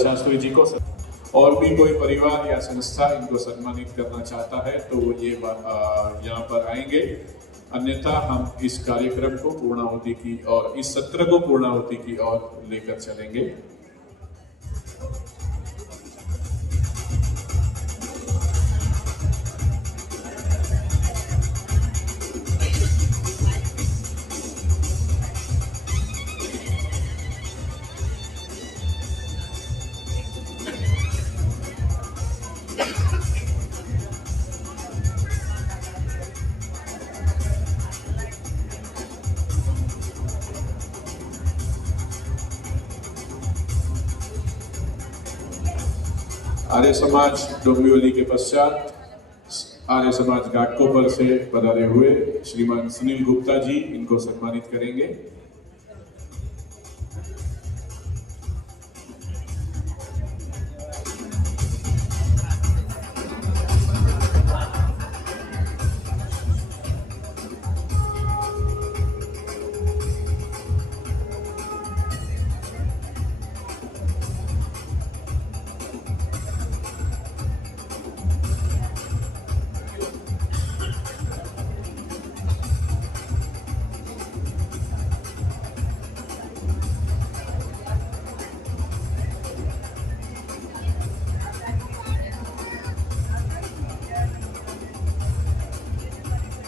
शास्त्री जी को और भी कोई परिवार या संस्था इनको सम्मानित करना चाहता है तो वो ये यहाँ पर आएंगे, अन्यथा हम इस कार्यक्रम को पूर्णाहुति की और इस सत्र को पूर्णाहुति की ओर लेकर चलेंगे। आर्य समाज डोंबिवली के पश्चात आर्य समाज घाटकोपर से पधारे हुए श्रीमान सुनील गुप्ता जी इनको सम्मानित करेंगे।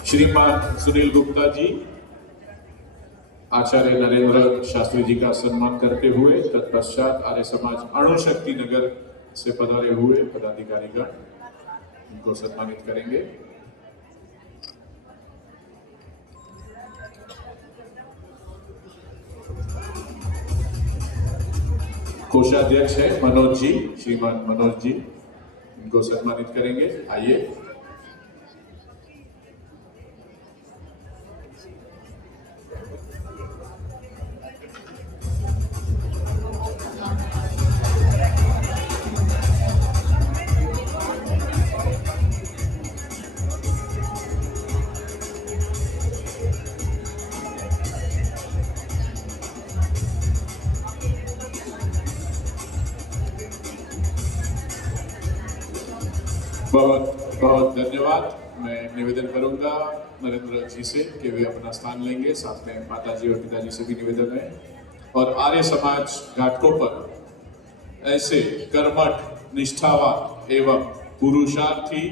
श्रीमान सुनील गुप्ता जी आचार्य नरेंद्र शास्त्री जी का सम्मान करते हुए तत्पश्चात आर्य समाज अणुशक्ति नगर से पधारे हुए पदाधिकारीगण इनको सम्मानित करेंगे। कोषाध्यक्ष है मनोज जी, श्रीमान मनोज जी इनको सम्मानित करेंगे। आइए। बहुत बहुत धन्यवाद। मैं निवेदन करूंगा नरेंद्र जी से कि वे अपना स्थान लेंगे, साथ में माताजी और पिताजी से भी निवेदन है। और आर्य समाज घाटकोपर ऐसे कर्मठ, निष्ठावान एवं पुरुषार्थी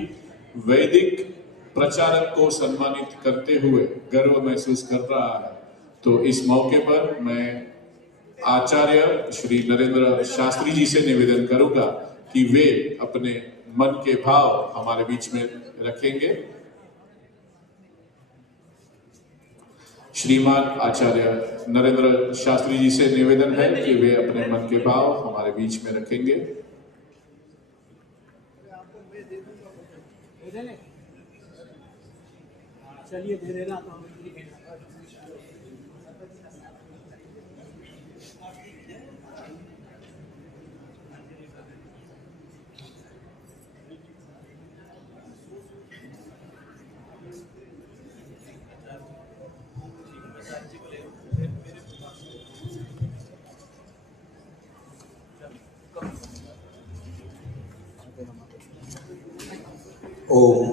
वैदिक प्रचारक को सम्मानित करते हुए गर्व महसूस कर रहा है। तो इस मौके पर मैं आचार्य श्री नरेंद्र शास्त्री जी से निवेदन करूंगा कि वे अपने मन के भाव हमारे बीच में रखेंगे। श्रीमान आचार्य नरेंद्र शास्त्री जी से निवेदन है कि वे अपने मन के भाव हमारे बीच में रखेंगे। चलिए दे देना। ओम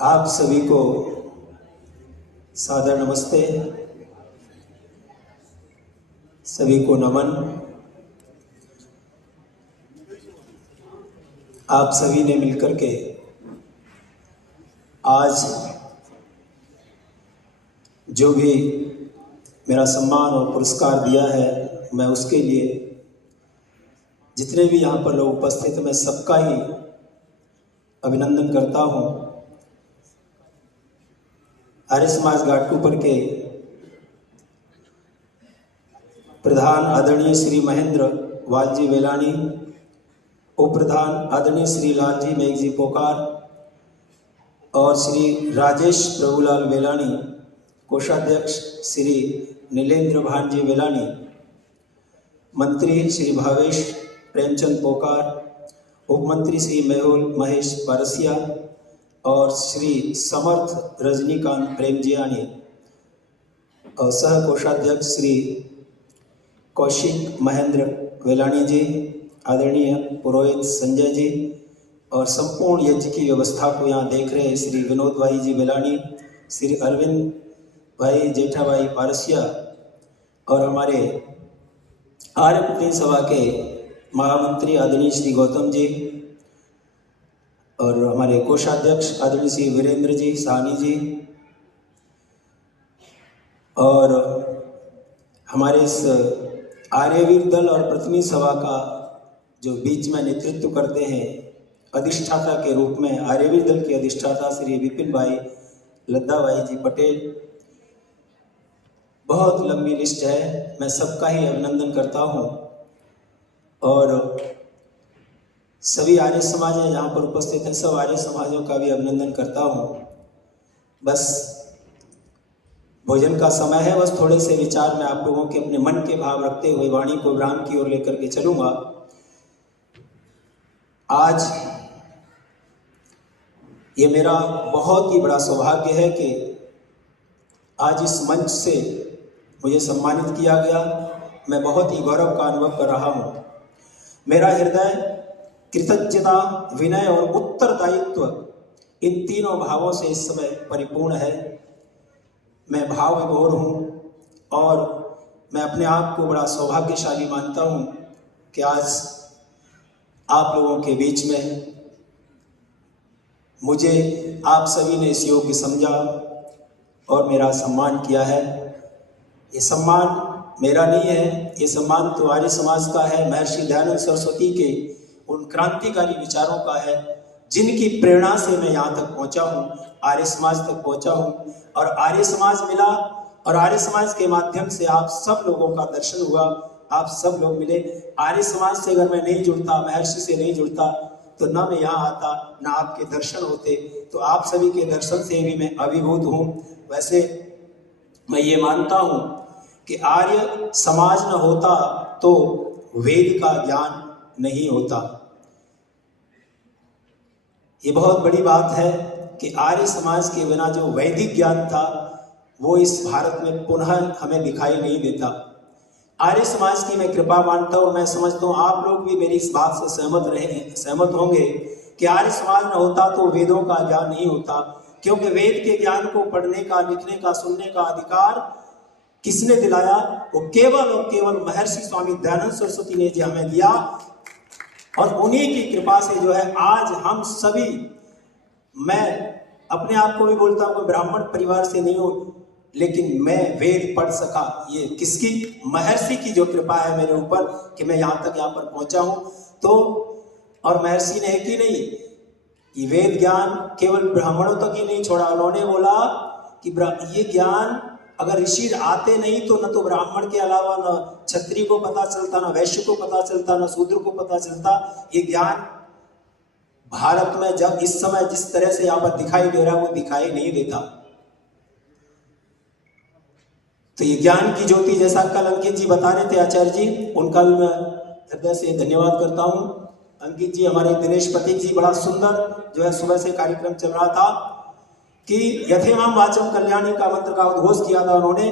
आप सभी को सादर नमस्ते, सभी को नमन। आप सभी ने मिलकर के आज जो भी मेरा सम्मान और पुरस्कार दिया है, मैं उसके लिए जितने भी यहाँ पर लोग उपस्थित हैं, मैं सबका ही अभिनंदन करता हूँ। आर्य समाज घाटकोपर के प्रधान आदरणीय श्री महेंद्र वालजी वेलानी, उप प्रधान आदरणीय श्री लालजी मेघजी पोकार और श्री राजेश प्रभुलाल वेलानी, कोषाध्यक्ष श्री नीलेंद्र भानजी वेलानी, मंत्री श्री भावेश प्रेमचंद पोकार, उप मंत्री श्री मेहुल महेश परसिया और श्री समर्थ रजनीकांत प्रेमजियानी और सह कोषाध्यक्ष श्री कौशिक महेंद्र वेलानी जी, आदरणीय पुरोहित संजय जी और संपूर्ण यज्ञ की व्यवस्था को यहाँ देख रहे श्री विनोद भाई जी वेलानी, श्री अरविंद भाई जेठा भाई पारसिया और हमारे आर्यपुत्री सभा के महामंत्री आदरणीय श्री गौतम जी और हमारे कोषाध्यक्ष आदरणीय श्री वीरेंद्र जी साहनी जी और हमारे इस आर्यवीर दल और प्रतिनिधि सभा का जो बीच में नेतृत्व करते हैं अधिष्ठाता के रूप में आर्यवीर दल के अधिष्ठाता श्री विपिन भाई लद्दा भाई जी पटेल। बहुत लंबी लिस्ट है, मैं सबका ही अभिनंदन करता हूँ और सभी आर्य समाज हैं जहाँ पर उपस्थित हैं, सब आर्य समाजों का भी अभिनंदन करता हूँ। बस भोजन का समय है, बस थोड़े से विचार मैं आप लोगों के अपने मन के भाव रखते हुए वाणी को विराम की ओर लेकर के चलूँगा। आज ये मेरा बहुत ही बड़ा सौभाग्य है कि आज इस मंच से मुझे सम्मानित किया गया। मैं बहुत ही गौरव का अनुभव कर रहा हूँ। मेरा हृदय कृतज्ञता, विनय और उत्तरदायित्व इन तीनों भावों से इस समय परिपूर्ण है। मैं भाव विभोर हूँ और मैं अपने आप को बड़ा सौभाग्यशाली मानता हूँ कि आज आप लोगों के बीच में मुझे आप सभी ने इस योग्य समझा और मेरा सम्मान किया है। ये सम्मान मेरा नहीं है, ये सम्मान तो आर्य समाज का है, महर्षि दयानंद सरस्वती के उन क्रांतिकारी विचारों का है जिनकी प्रेरणा से मैं यहाँ तक पहुँचा हूँ, आर्य समाज तक पहुँचा हूँ और आर्य समाज मिला और आर्य समाज के माध्यम से आप सब लोगों का दर्शन हुआ, आप सब लोग मिले। आर्य समाज से अगर मैं नहीं जुड़ता, महर्षि से नहीं जुड़ता तो ना मैं यहाँ आता, ना आपके दर्शन होते। तो आप सभी के दर्शन से भी मैं अभिभूत हूँ। वैसे मैं ये मानता हूँ कि आर्य समाज न होता तो वेद का ज्ञान नहीं होता। ये बहुत बड़ी बात है कि आर्य समाज के बिना जो वैदिक ज्ञान था वो इस भारत में पुनः हमें दिखाई नहीं देता। आर्य समाज की मैं कृपा मानता हूँ। मैं समझता हूँ आप लोग भी मेरी इस बात से सहमत होंगे कि आर्य समाज न होता तो वेदों का ज्ञान नहीं होता, क्योंकि वेद के ज्ञान को पढ़ने का, लिखने का, सुनने का अधिकार किसने दिलाया? वो केवल और केवल महर्षि स्वामी दयानंद सरस्वती ने जो हमें दिया और उन्हीं की कृपा से जो है आज हम सभी, मैं अपने आप को भी बोलता हूँ ब्राह्मण परिवार से नहीं हूँ लेकिन मैं वेद पढ़ सका। ये किसकी? महर्षि की जो कृपा है मेरे ऊपर कि मैं यहाँ पर पहुँचा हूँ। तो और महर्षि ने कि नहीं, ये वेद ज्ञान केवल ब्राह्मणों तक ही नहीं छोड़ा। उन्होंने बोला कि ये ज्ञान अगर ऋषि आते नहीं तो न तो ब्राह्मण के अलावा न क्षत्रिय को पता चलता, न वैश्य को पता चलता, न शूद्र को पता चलता। ये ज्ञान भारत में जब इस समय जिस तरह से यहाँ पर दिखाई दे रहा है वो दिखाई नहीं देता। तो ये ज्ञान की ज्योति जैसा कल अंकित जी बता रहे थे आचार्य जी, उनका भी मैं हृदय से धन्यवाद करता हूँ। अंकित जी, हमारे दिनेश प्रतीक जी, बड़ा सुंदर जो है सुबह से कार्यक्रम चल रहा था कि यथेमाम वाचम कल्याणी का मंत्र का उद्घोष किया था उन्होंने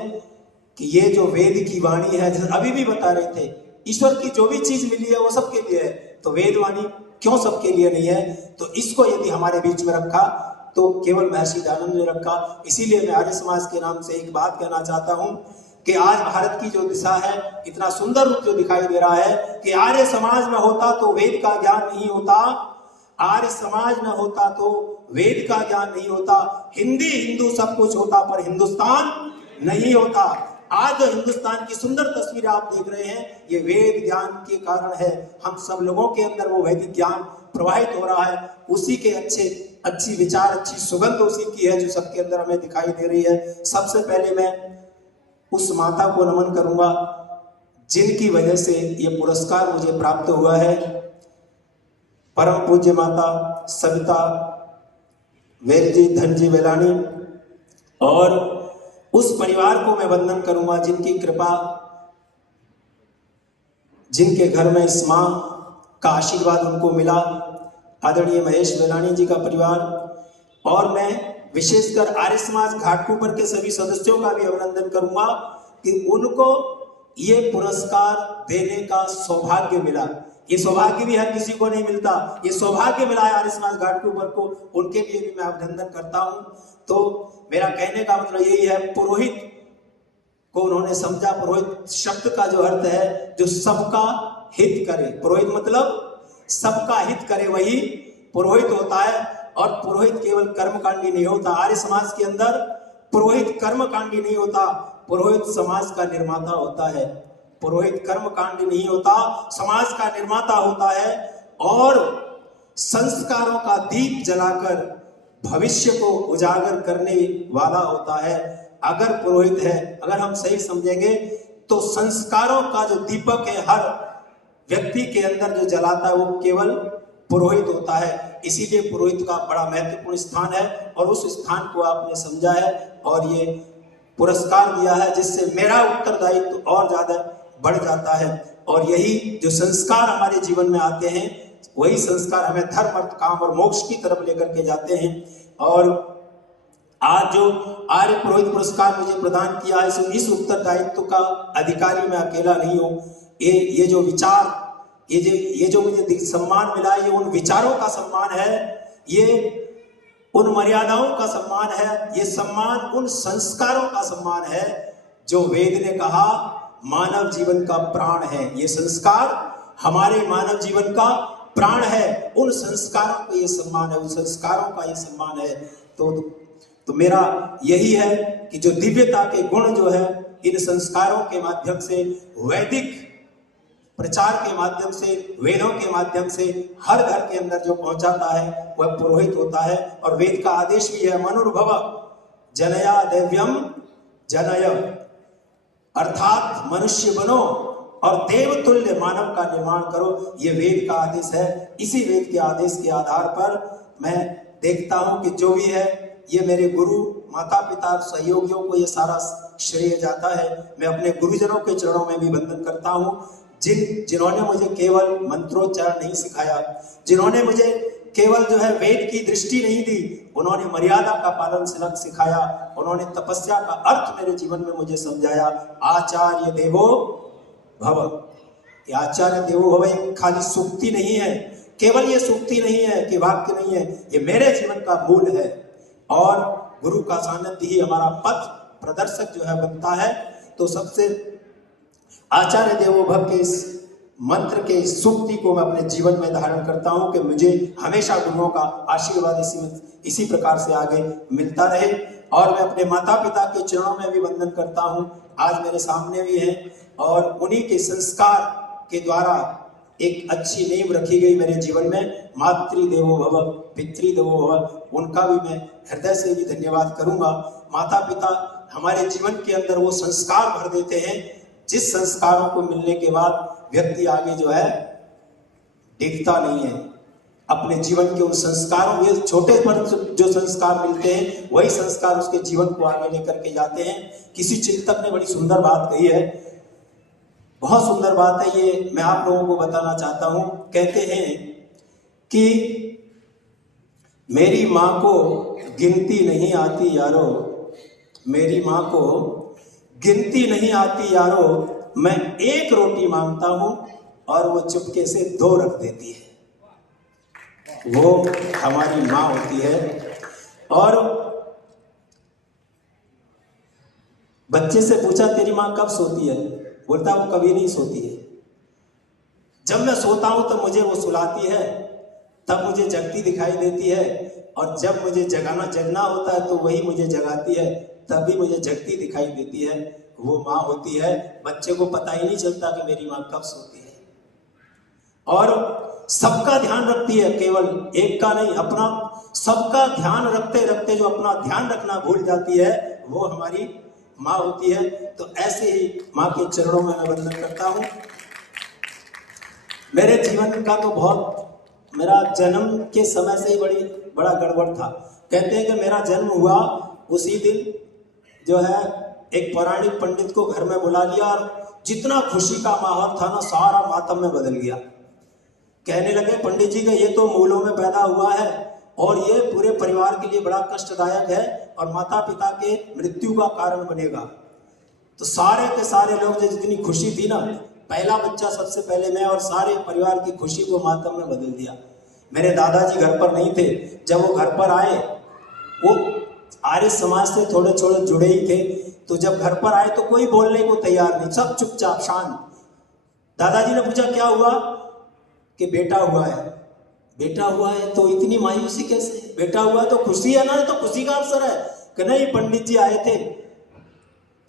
कि ये जो वेद की वाणी है, जैसे अभी भी बता रहे थे, ईश्वर की जो भी चीज मिली है वो सबके लिए है, तो वेद वाणी क्यों सबके लिए नहीं है? तो इसको यदि हमारे बीच में रखा तो केवल महर्षि दयानंद ने रखा। इसीलिए मैं आर्य समाज के नाम से एक बात कहना चाहता हूं कि आज भारत की जो दिशा है, इतना सुंदर रूप जो दिखाई दे रहा है कि आर्य समाज में होता तो वेद का ज्ञान नहीं होता, आर्य समाज न होता तो वेद का ज्ञान नहीं होता। हिंदू सब कुछ होता पर हिंदुस्तान नहीं होता। आज जो हिंदुस्तान की सुंदर तस्वीर आप देख रहे हैं, ये वेद ज्ञान के कारण है। हम सब लोगों के अंदर वो वैदिक ज्ञान प्रवाहित हो रहा है, उसी के अच्छी विचार, अच्छी सुगंध उसी की है जो सबके अंदर हमें दिखाई दे रही है। सबसे पहले मैं उस माता को नमन करूंगा जिनकी वजह से ये पुरस्कार मुझे प्राप्त हुआ है, परम पूज्य माता सविता वेलजी धनजी वेलानी, और उस परिवार को मैं वंदन करूंगा जिनकी कृपा जिनके घर में इस माँ का आशीर्वाद उनको मिला, आदरणीय महेश वेलानी जी का परिवार, और मैं विशेषकर आर्य समाज घाटकोपर के सभी सदस्यों का भी अभिनंदन करूंगा कि उनको ये पुरस्कार देने का सौभाग्य मिला। ये सौभाग्य भी हर किसी को नहीं मिलता, ये सौभाग्य मिला है आर्य समाज घाटकोपर को, उनके लिए भी मैं अभिनंदन करता हूं। तो मेरा कहने का मतलब यही है, पुरोहित को उन्होंने समझा। पुरोहित शब्द का जो अर्थ है, जो सबका हित करे, पुरोहित मतलब सबका हित करे, वही पुरोहित होता है। और पुरोहित केवल कर्मकांडी नहीं होता, आर्य समाज के अंदर पुरोहित कर्मकांडी नहीं होता, पुरोहित समाज का निर्माता होता है। पुरोहित कर्मकांडी नहीं होता, समाज का निर्माता होता है और संस्कारों का दीप जलाकर भविष्य को उजागर करने वाला होता है। अगर पुरोहित है, अगर हम सही समझेंगे तो संस्कारों का जो दीपक है हर व्यक्ति के अंदर जो जलाता है, वो केवल पुरोहित होता है। इसीलिए पुरोहित का बड़ा महत्वपूर्ण स्थान है और उस स्थान को आपने समझा है और ये पुरस्कार दिया है, जिससे मेरा उत्तरदायित्व और ज्यादा बढ़ जाता है। और यही जो संस्कार हमारे जीवन में आते हैं, वही संस्कार हमें धर्म, अर्थ, काम और मोक्ष की तरफ लेकर के जाते हैं। और आज जो आर्य पुरोहित पुरस्कार मुझे प्रदान किया है, इस उत्तरदायित्व का अधिकारी मैं अकेला नहीं हूँ। ये जो विचार, ये जो मुझे सम्मान मिला है, ये उन विचारों का सम्मान है, ये उन मर्यादाओं का सम्मान है, ये सम्मान उन संस्कारों का सम्मान है जो वेद ने कहा मानव जीवन का प्राण है। ये संस्कार हमारे मानव जीवन का प्राण है, उन संस्कारों को ये सम्मान है, उन संस्कारों का ये सम्मान है। तो मेरा यही है कि जो दिव्यता के गुण जो है, इन संस्कारों के माध्यम से, वैदिक प्रचार के माध्यम से, वेदों के माध्यम से हर घर के अंदर जो पहुंचाता है वह पुरोहित होता है। और वेद का आदेश भी है, मनुर्भव जनया देव्यम जनय, अर्थात मनुष्य बनो और देवतुल्य मानव का निर्माण करो। ये वेद का आदेश है। इसी वेद के आदेश के आधार पर मैं देखता हूं कि जो भी है, ये मेरे गुरु, माता पिता, सहयोगियों को ये सारा श्रेय जाता है। मैं अपने गुरुजनों के चरणों में भी वंदन करता हूं, जिन्होंने मुझे केवल मंत्रोच्चारण नहीं सिखाया, जिन्होंने मुझे केवल जो है वेद की दृष्टि नहीं दी, उन्होंने मर्यादा का पालन सिखाया, उन्होंने तपस्या का अर्थ मेरे जीवन में मुझे समझाया। आचार्य देवो भव, ये आचार्य देवो भव एक खाली सूक्ति नहीं है, केवल ये सूक्ति नहीं है कि वाक्य नहीं है, ये मेरे जीवन का मूल है। और गुरु का सानिध्य ही हमारा पथ प्रदर्शक जो है बनता है। तो सबसे आचार्य देवो भव के इस मंत्र के सूक्ति को मैं अपने जीवन में धारण करता हूं कि मुझे हमेशा गुरुओं का आशीर्वाद इसी प्रकार से आगे मिलता रहे। और मैं अपने माता पिता के चरणों में भी वंदन करता हूं, आज मेरे सामने भी हैं, और उन्हीं के संस्कार के द्वारा एक अच्छी नींव रखी गई मेरे जीवन में। मातृ देवो भव, पितृ देवो भव, उनका भी मैं हृदय से भी धन्यवाद करूंगा। माता पिता हमारे जीवन के अंदर वो संस्कार भर देते हैं, जिस संस्कारों को मिलने के बाद व्यक्ति आगे जो है दिखता नहीं है। अपने जीवन के उन संस्कारों, ये छोटे पर जो संस्कार मिलते हैं, वही संस्कार उसके जीवन को आगे लेकर के जाते हैं। किसी चिंतक ने बड़ी सुंदर बात कही है, बहुत सुंदर बात है, ये मैं आप लोगों को बताना चाहता हूं। कहते हैं कि मेरी माँ को गिनती नहीं आती यारो, मेरी माँ को गिनती नहीं आती यारो, मैं एक रोटी मांगता हूं और वो चुपके से 2 रख देती है। वो हमारी माँ होती है। और बच्चे से पूछा तेरी माँ कब सोती है, बोलता वो कभी नहीं सोती है। जब मैं सोता हूं तो मुझे वो सुलाती है, तब मुझे जगती दिखाई देती है, और जब मुझे जगना होता है तो वही मुझे जगाती है, तभी मुझे जगती दिखाई देती है। वो माँ होती है। बच्चे को पता ही नहीं चलता कि मेरी माँ कब सोती है, और सबका ध्यान रखती है, केवल एक का नहीं, अपना सबका ध्यान रखते रखते जो अपना ध्यान रखना भूल जाती है, वो हमारी माँ होती है। तो ऐसे ही माँ के चरणों में मैं वंदन करता हूँ। मेरे जीवन का तो बहुत, मेरा जन्म के समय से ही बड़ा गड़बड़ था। कहते हैं कि मेरा जन्म हुआ उसी दिन जो है एक पौराणिक पंडित को घर में बुला लिया और जितना खुशी का माहौल था ना, सारा मातम में बदल गया। कहने लगे पंडित जी का ये तो मूलों में पैदा हुआ है और ये पूरे परिवार के लिए बड़ा कष्टदायक है और माता पिता के मृत्यु का कारण बनेगा। तो सारे के सारे लोग, जितनी खुशी थी ना, पहला बच्चा सबसे पहले मैं, और सारे परिवार की खुशी को मातम में बदल दिया। मेरे दादाजी घर पर नहीं थे। जब वो घर पर आए, वो आर्य समाज से थोड़े थोड़े जुड़े ही थे, तो जब घर पर आए तो कोई बोलने को तैयार नहीं, सब चुपचाप शांत। दादाजी ने पूछा क्या हुआ? कि बेटा हुआ है। बेटा हुआ है तो इतनी मायूसी कैसे? बेटा हुआ तो खुशी है ना, तो खुशी का अवसर है। कि नहीं, पंडित जी आए थे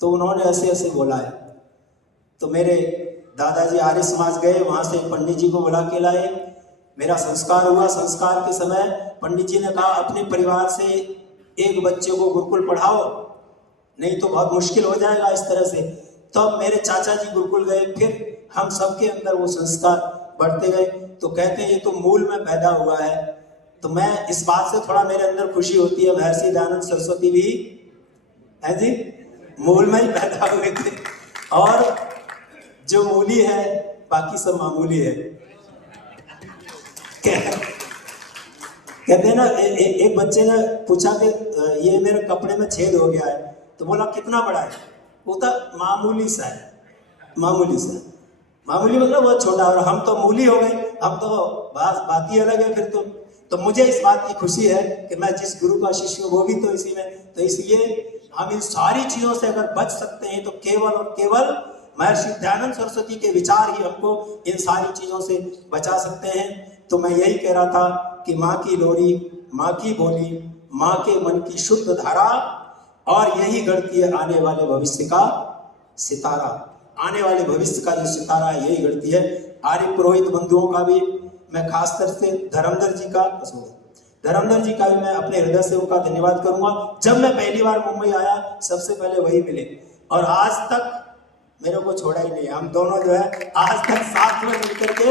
तो उन्होंने ऐसे ऐसे बोला है। तो मेरे दादाजी आर्य समाज गए, वहां से पंडित जी को बुला के लाए। मेरा संस्कार हुआ। संस्कार के समय पंडित जी ने कहा अपने परिवार से एक बच्चे को गुरुकुल पढ़ाओ, नहीं तो बहुत मुश्किल हो जाएगा इस तरह से। तब मेरे चाचा जी गुरुकुल गए, फिर हम सबके अंदर वो संस्कार बढ़ते गए। तो कहते हैं ये तो मूल में पैदा हुआ है। तो मैं इस बात से थोड़ा मेरे अंदर खुशी होती है, महर्षि दयानंद सरस्वती भी है जी मूल में ही पैदा हुए थे, और जो मूली है बाकी सब मामूली है। कहते हैं ना, एक बच्चे ने पूछा कि ये मेरे कपड़े में छेद हो गया है, तो बोला कितना बड़ा है? वो था मामूली सा है। मामूली सा, मामूली मतलब बहुत छोटा, और हम तो मूली हो गए, हम तो बात ही अलग है फिर तो मुझे इस बात की खुशी है कि मैं जिस गुरु का शिष्य हूँ वो भी तो इसी में, तो इसलिए हम इन सारी चीजों से अगर बच सकते हैं तो केवल और केवल महर्षि दयानंद सरस्वती के विचार ही हमको इन सारी चीजों से बचा सकते हैं। तो मैं यही कह रहा था कि माँ की लोरी, माँ की बोली, माँ के मन की शुद्ध धारा, और यही गढ़ती है आने वाले भविष्य का सितारा। आने वाले भविष्य का जो सितारा है यही गढ़ती है। आर्य पुरोहित बंधुओं का भी मैं खासकर से धर्मधर जी का भी मैं अपने हृदय से उनका धन्यवाद करूंगा। जब मैं पहली बार मुंबई आया सबसे पहले वही मिले, और आज तक मेरे को छोड़ा ही नहीं। हम दोनों जो है आज तक साथ में मिलकर के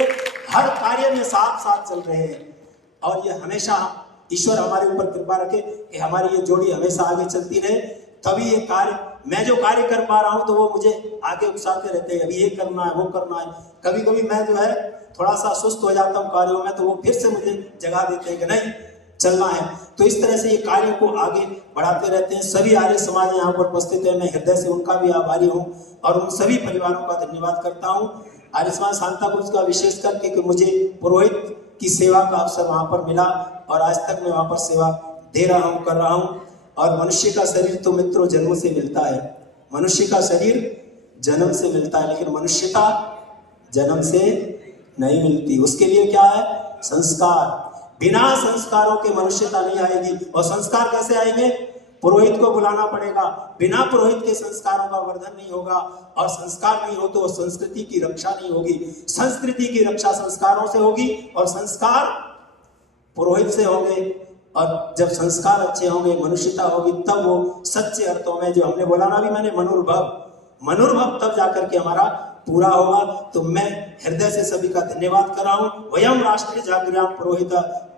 हर कार्य में साथ चल रहे हैं, और ये हमेशा ईश्वर हमारे ऊपर कृपा रखे कि हमारी ये जोड़ी हमेशा आगे चलती रहे। तभी ये कार्य, मैं जो कार्य कर पा रहा हूँ तो वो मुझे आगे उकसाते रहते हैं, अभी ये करना है वो करना है। कभी कभी मैं जो है थोड़ा सा सुस्त हो जाता हूँ कार्यों में, तो वो फिर से मुझे जगा देते हैं कि नहीं चलना है। तो इस तरह से ये कार्य को आगे बढ़ाते रहते हैं। सभी आर्य समाज यहाँ पर उपस्थित है, मैं हृदय से उनका भी आभारी हूँ और उन सभी परिवारों का धन्यवाद करता हूँ। आर्य समाज सांताक्रूज का विशेष करके कि मुझे पुरोहित की सेवा का अवसर वहाँ पर मिला, और आज तक मैं वहाँ पर सेवा दे रहा हूँ, कर रहा हूँ। और मनुष्य का शरीर तो मित्रों जन्म से मिलता है, मनुष्य का शरीर जन्म से मिलता है, लेकिन मनुष्यता जन्म से नहीं मिलती। उसके लिए क्या है? संस्कार। बिना संस्कारों के मनुष्यता नहीं आएगी। और संस्कार कैसे आएंगे? पुरोहित को बुलाना पड़ेगा। बिना पुरोहित के संस्कारों का वर्धन नहीं होगा, और संस्कार नहीं हो तो संस्कृति की रक्षा नहीं होगी। संस्कृति की रक्षा संस्कारों से होगी, और संस्कार पुरोहित से होंगे, और जब संस्कार अच्छे होंगे, मनुष्यता होगी, तब वो सच्चे अर्थों में जो हमने बोला ना अभी मैंने, मनुर्भव तब जाकर के हमारा पूरा होगा। तो मैं हृदय से सभी का धन्यवाद कर रहा हूँ। वयम राष्ट्र जागृयाम पुरोहित,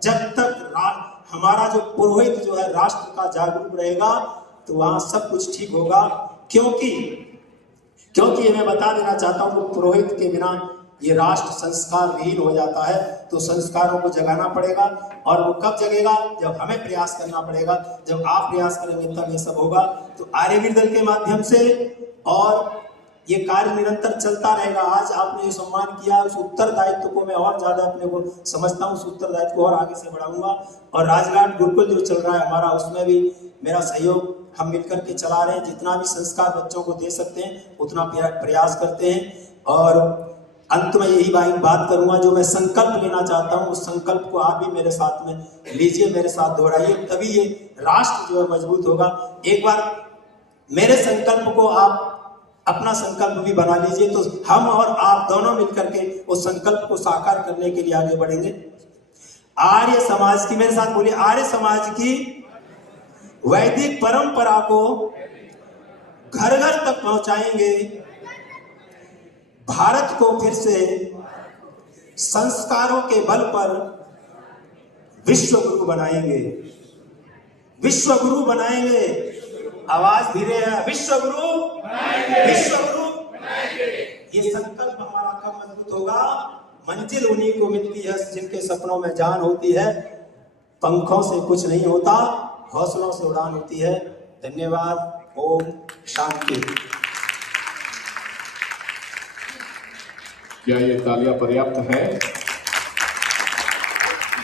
जब तक हमारा जो पुरोहित जो है राष्ट्र का जागरूक रहेगा तो वहां सब कुछ ठीक होगा। क्योंकि मैं बता देना चाहता हूँ कि पुरोहित के बिना ये राष्ट्र संस्कार विहीन हो जाता है। तो संस्कारों को जगाना पड़ेगा, और वो कब जगेगा? जब हमें प्रयास करना पड़ेगा। जब आप प्रयास करेंगे तब ये सब होगा। तो आर्यवीर दल के माध्यम से और ये कार्य निरंतर चलता रहेगा। आज आपने जो सम्मान किया उस उत्तरदायित्व को मैं और ज्यादा अपने को समझता हूँ, उस उत्तरदायित्व को और आगे से बढ़ाऊंगा। और राजघाट गुरुकुल जो चल रहा है हमारा, उसमें भी मेरा सहयोग हम मिलकर के चला रहे हैं। जितना भी संस्कार बच्चों को दे सकते हैं उतना प्रयास करते हैं। और अंत में यही बात करूंगा, जो मैं संकल्प लेना चाहता हूँ उस संकल्प को आप भी मेरे साथ में लीजिए, मेरे साथ दोहराइए, तभी ये राष्ट्र जो है मजबूत होगा। एक बार मेरे संकल्प को आप अपना संकल्प भी बना लीजिए, तो हम और आप दोनों मिलकर के उस संकल्प को साकार करने के लिए आगे बढ़ेंगे। आर्य समाज की, मेरे साथ बोलिए, आर्य समाज की वैदिक परंपरा को घर घर तक पहुंचाएंगे। भारत को फिर से संस्कारों के बल पर विश्व गुरु बनाएंगे। विश्व गुरु बनाएंगे। आवाज धीरे है, विश्व गुरु बनाएंगे, विश्व गुरु बनाएंगे। ये संकल्प हमारा कब मजबूत होगा? मंजिल उन्हीं को मिलती है जिनके सपनों में जान होती है। पंखों से कुछ नहीं होता, हौसलों से उड़ान होती है। धन्यवाद। ओम शांति। क्या ये तालियां पर्याप्त है?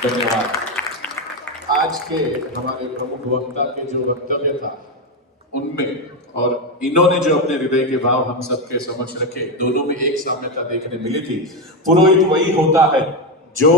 धन्यवाद। आज के हमारे प्रमुख वक्ता के जो वक्तव्य था उनमें और इन्होंने जो अपने हृदय के भाव हम सबके समक्ष रखे, दोनों में एक साम्यता देखने मिली थी। पुरोहित वही होता है जो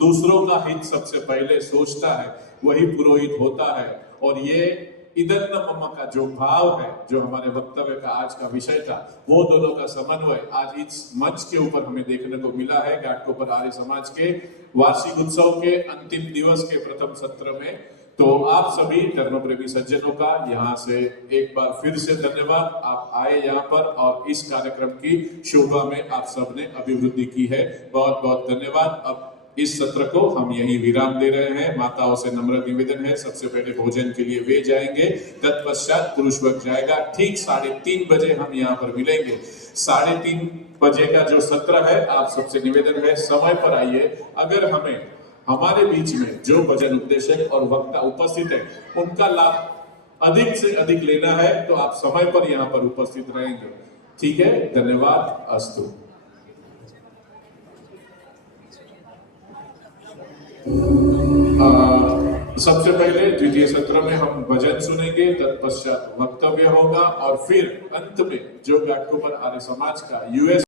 दूसरों का हित सबसे पहले सोचता है, वही पुरोहित होता है। और ये इदन्न मम का जो भाव है, जो हमारे वक्तव्य का आज का विषय था, वो दोनों का समन्वय आज इस मंच के ऊपर हमें देखने को मिला है। घाटकोपर आर्य समाज के वार्षिक उत्सव के अंतिम दिवस के प्रथम सत्र में। तो आप सभी धर्म प्रेमी सज्जनों का यहाँ से एक बार फिर से धन्यवाद। आप आए यहाँ पर और इस कार्यक्रम की शोभा में आप सबने अभिवृद्धि की है। बहुत बहुत धन्यवाद। अब इस सत्र को हम यही विराम दे रहे हैं। माताओं से नम्र निवेदन है, सबसे पहले भोजन के लिए वे जाएंगे, तत्पश्चात पुरुष वर्ग जाएगा। ठीक 3:30 बजे हम यहाँ पर मिलेंगे। 3:30 बजे का जो सत्र है, आप सबसे निवेदन है समय पर आइए। अगर हमें हमारे बीच में जो भजन उपदेशक और वक्ता उपस्थित है उनका लाभ अधिक से अधिक लेना है तो आप समय पर यहाँ पर उपस्थित रहेंगे। ठीक है, धन्यवाद। अस्तु। सबसे पहले द्वितीय सत्र में हम भजन सुनेंगे, तत्पश्चात वक्तव्य होगा और फिर अंत में जो घाटकोपर आर्य समाज का यूएस